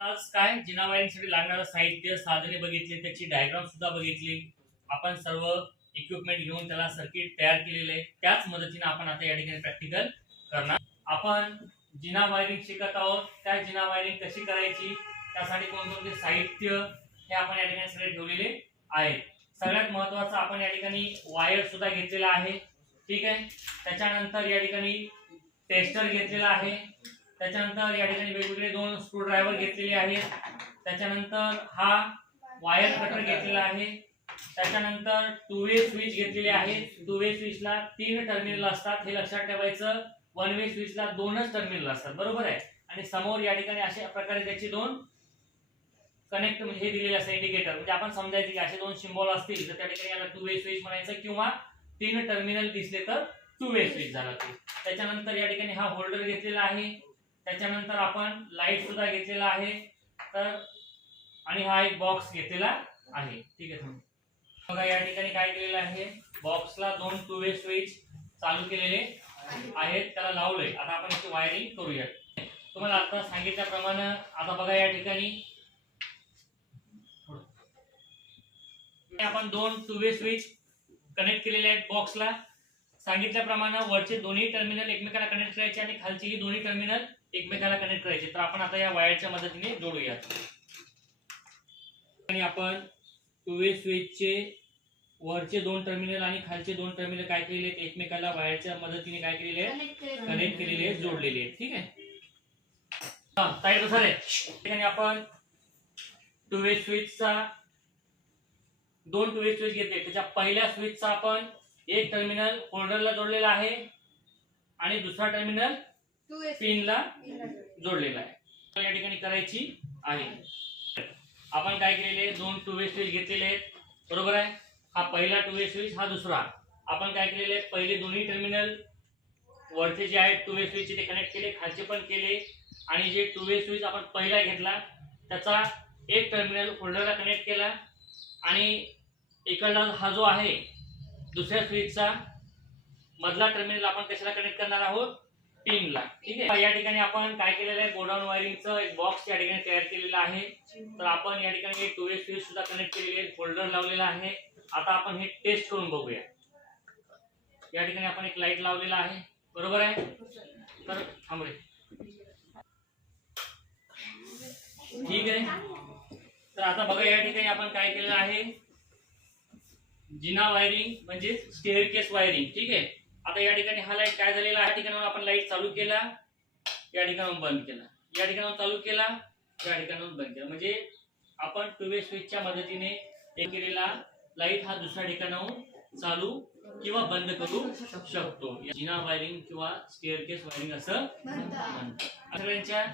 आज काय जिना वायरिंगसाठी लागणारं साहित्य साधने बघितली, त्याची डायग्राम सुद्धा बघितली. आपण सर्व इक्विपमेंट घेऊन त्याला सर्किट तयार केलेले आहे. त्याच मदतीने आपण आता या ठिकाणी प्रॅक्टिकल करणार. आपण जिना वायरिंग शिकत आहोत. त्या जिना वायरिंग कशी करायची, त्यासाठी कोणकोणते साहित्य हे आपण या ठिकाणी सगळे ठेवलेले आहेत. सगळ्यात महत्त्वाचं आपण या ठिकाणी वायर सुद्धा घेतलेला आहे. ठीक आहे. त्याच्यानंतर या ठिकाणी टेस्टर घेतलेला आहे. त्याच्यानंतर या ठिकाणी वेगवेगळे 2 स्क्रू ड्रायव्हर घेतलेले आहेत. त्याच्यानंतर हा वायर कटर घेतलेला आहे. त्याच्यानंतर 2 वे स्विच घेतलेले आहे. 2 वे स्विचला 3 टर्मिनल असतात, हे लक्षात ठेवायचं. 1 वे स्विचला 2च टर्मिनल असतात, बरोबर आहे. आणि समोर या ठिकाणी अशा प्रकारे त्याची 2 कनेक्ट म्हणजे हे दिलेले असते इंडिकेटर. म्हणजे आपण समजायचं की असे 2 सिम्बॉल असतील तर त्या ठिकाणी याला 2 वे स्विच म्हणायचं, किंवा 3 टर्मिनल दिसले तर 2 वे स्विच झाला ते. त्याच्यानंतर या ठिकाणी हा होल्डर घेतलेला आहे. त्याच्यानंतर आपण लाईट सुद्धा घेतलेला आहे. तर आणि हा एक बॉक्स घेतलेला आहे. ठीक आहे. बघा या ठिकाणी काय केलेलं आहे, बॉक्सला 2 2 वे स्विच चालू केलेले आहेत, त्याला लावलंय. आता आपण याची वायरिंग करूया. तुम्हाला आता सांगितल्याप्रमाणे आता बघा या ठिकाणी आपण 2 2 वे स्विच कनेक्ट केलेले आहेत बॉक्सला. सांगितल्याप्रमाणे वरचे दोन्ही टर्मिनल एकमेकाला कनेक्ट करायचे आणि खालचेही दोन्ही टर्मिनल एकमेकाला कनेक्ट करायचे. तर आपण आता या वायरच्या मदतीने जोडूया. आणि आपण 2 वे स्विचचे वरचे 2 टर्मिनल आणि खालचे 2 टर्मिनल काय केलेले आहेत, एकमेकाला वायरच्या मदतीने काय केलेले आहेत, कनेक्ट केलेले आहेत, जोडलेले आहेत. ठीक आहे. साईड बसा रे. ठिकाणी आपण 2 वे स्विचचा 2 2 वे स्विच घेतले. त्याच्या पहिल्या स्विचचा आपण एक टर्मिनल होल्डरला जोडलेला आहे आणि दुसरा टर्मिनल पिनला जोडलेला आहे. या ठिकाणी करायची आहे. आपण काय केलेले 2 2 वे स्विच घेतलेले आहेत, बरोबर आहे. हा पहिला 2 वे स्विच, हा दुसरा. आपण काय केलेले पहिले दोन्ही टर्मिनल वरचे जे आहेत 2 वे स्विच ते कनेक्ट केले, खालचे पण केले. आणि जे 2 वे स्विच आपण पहिला घेतला त्याचा एक टर्मिनल होल्डरला कनेक्ट केला आणि इकडला हा जो आहे दुसऱ्या स्विचचा मधला टर्मिनल आपण कशाला कनेक्ट करणार आहोत, पिनला. ठीक आहे. या ठिकाणी आपण काय केलेलं आहे, गोडाऊन वायरिंगचं एक बॉक्स या ठिकाणी तयार केलेला आहे. तर आपण या ठिकाणी 2 वे स्विच सुद्धा कनेक्ट केलेले आहे, होल्डर लावलेला आहे. आता आपण हे टेस्ट करून बघूया. या ठिकाणी आपण एक लाईट लावलेला आहे, बरोबर आहे. तर थांब रे. ठीक आहे. तर आता बघा या ठिकाणी आपण काय केलेलं आहे, जिना वायरिंग म्हणजे स्टेअरकेस वायरिंग. ठीक आहे. आता या ठिकाणी हा लाईट काय झालेला आहे, या ठिकाणी आपण लाईट चालू केला, या ठिकाणी बंद केला, या ठिकाणी चालू केला, या ठिकाणी बंद केला. म्हणजे आपण 2 वे स्विचच्या मदतीने एक केलेला लाईट हा दुसऱ्या ठिकाणाहून चालू किंवा बंद करू शकतो. जिना वायरिंग किंवा स्टेअरकेस वायरिंग असं म्हणतात. सगळ्यांच्या